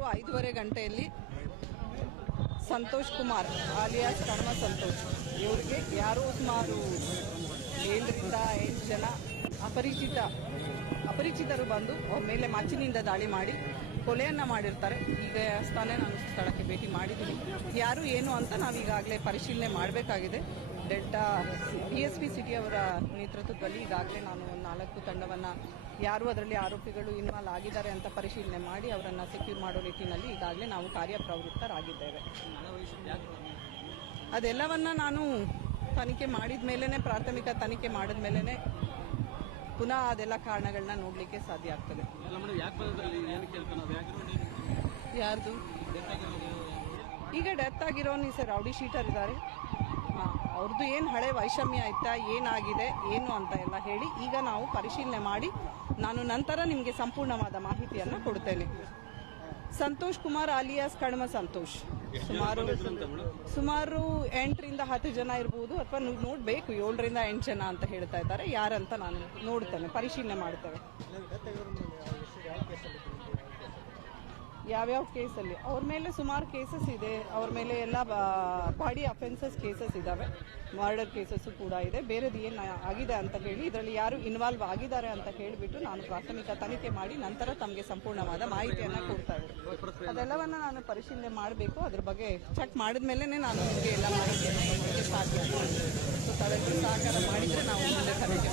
5:30 ಗಂಟೆಯಲ್ಲಿ ಸಂತೋಷ್ ಕುಮಾರ್ ಆಲಿಯಾಸ್ ಕಣಮ ಸಂತೋಷ್ ಇವರಿಗೆ ಯಾರೋ ಸುಮಾರು 7ರಿಂದ 8 ಜನ ಅಪರಿಚಿತರು ಬಂದು ಅವ್ರ ಮೇಲೆ ಮಚ್ಚಿನಿಂದ ದಾಳಿ ಮಾಡಿ ಕೊಲೆಯನ್ನ ಮಾಡಿರ್ತಾರೆ. ಈಗ ಸ್ಥಾನೇ ನಾನು ಸ್ಥಳಕ್ಕೆ ಭೇಟಿ ಮಾಡಿದ್ದೀನಿ. ಯಾರು ಏನು ಅಂತ ನಾವೀಗಾಗಲೇ ಪರಿಶೀಲನೆ ಮಾಡಬೇಕಾಗಿದೆ. ಡೆಲ್ಟಾ PSP ಸಿಟಿ ಅವರ ನೇತೃತ್ವದಲ್ಲಿ ಈಗಾಗಲೇ ನಾನು 4 ತಂಡವನ್ನು ಯಾರು ಅದರಲ್ಲಿ ಆರೋಪಿಗಳು ಇನ್ವಾಲ್ವ್ ಆಗಿದ್ದಾರೆ ಅಂತ ಪರಿಶೀಲನೆ ಮಾಡಿ ಅವರನ್ನು ಸೆಕ್ಯೂರ್ ಮಾಡೋ ನಿಟ್ಟಿನಲ್ಲಿ ಈಗಾಗಲೇ ನಾವು ಕಾರ್ಯಪ್ರವೃತ್ತರಾಗಿದ್ದೇವೆ. ಅದೆಲ್ಲವನ್ನ ನಾನು ತನಿಖೆ ಮಾಡಿದ ಮೇಲೇ, ಪ್ರಾಥಮಿಕ ತನಿಖೆ ಮಾಡಿದ ಮೇಲೇ ಪುನಃ ಅದೆಲ್ಲ ಕಾರಣಗಳನ್ನ ನೋಡಲಿಕ್ಕೆ ಸಾಧ್ಯ ಆಗ್ತದೆ. ಯಾರ್ದು ಈಗ ಡೆತ್ ಆಗಿರೋನು ಸರ್ ರೌಡಿ ಶೀಟರ್ ಇದ್ದಾರೆ. ಅವ್ರದ್ದು ಏನು ಹಳೆ ವೈಷಮ್ಯ ಆಯ್ತಾ, ಏನಾಗಿದೆ ಏನು ಅಂತ ಎಲ್ಲ ಹೇಳಿ ಈಗ ನಾವು ಪರಿಶೀಲನೆ ಮಾಡಿ ನಾನು ನಂತರ ನಿಮಗೆ ಸಂಪೂರ್ಣವಾದ ಮಾಹಿತಿಯನ್ನು ಕೊಡ್ತೇನೆ. ಸಂತೋಷ್ ಕುಮಾರ್ ಆಲಿಯಾಸ್ ಕಣಮ ಸಂತೋಷ್ ಸುಮಾರು 8ರಿಂದ 10 ಜನ ಇರಬಹುದು, ಅಥವಾ ನೀವು ನೋಡಬೇಕು 7ರಿಂದ 8 ಜನ ಅಂತ ಹೇಳ್ತಾ ಇದ್ದಾರೆ. ಯಾರಂತ ನಾನು ನೋಡ್ತೇನೆ, ಪರಿಶೀಲನೆ ಮಾಡ್ತೇವೆ. ಯಾವ್ಯಾವ ಕೇಸಲ್ಲಿ ಅವ್ರ ಮೇಲೆ ಸುಮಾರು ಕೇಸಸ್ ಇದೆ. ಅವ್ರ ಮೇಲೆ ಎಲ್ಲ ಬಾಡಿ ಅಫೆನ್ಸಸ್ ಕೇಸಸ್ ಇದ್ದಾವೆ, ಮರ್ಡರ್ ಕೇಸಸ್ ಕೂಡ ಇದೆ. ಬೇರೆದು ಏನು ಆಗಿದೆ ಅಂತ ಹೇಳಿ ಇದರಲ್ಲಿ ಯಾರು ಇನ್ವಾಲ್ವ್ ಆಗಿದ್ದಾರೆ ಅಂತ ಹೇಳಿಬಿಟ್ಟು ನಾನು ಪ್ರಾಥಮಿಕ ತನಿಖೆ ಮಾಡಿ ನಂತರ ತಮಗೆ ಸಂಪೂರ್ಣವಾದ ಮಾಹಿತಿಯನ್ನು ಕೊಡ್ತಾ ಇದ್ದೀನಿ. ಅದೆಲ್ಲವನ್ನ ನಾನು ಪರಿಶೀಲನೆ ಮಾಡಬೇಕು. ಅದ್ರ ಬಗ್ಗೆ ಚೆಕ್ ಮಾಡಿದ ಮೇಲೆ ನಾನು ನಿಮಗೆ ಎಲ್ಲ ಮಾಹಿತಿಯನ್ನು ಕೊಡಲಿಕ್ಕೆ ಸಾಧ್ಯ. ಸೊ ತಾವೆಲ್ಲರೂ ಸಹಕಾರ ಮಾಡಿದರೆ ನಾವು ಮುಂದೆ ತನಿಖೆ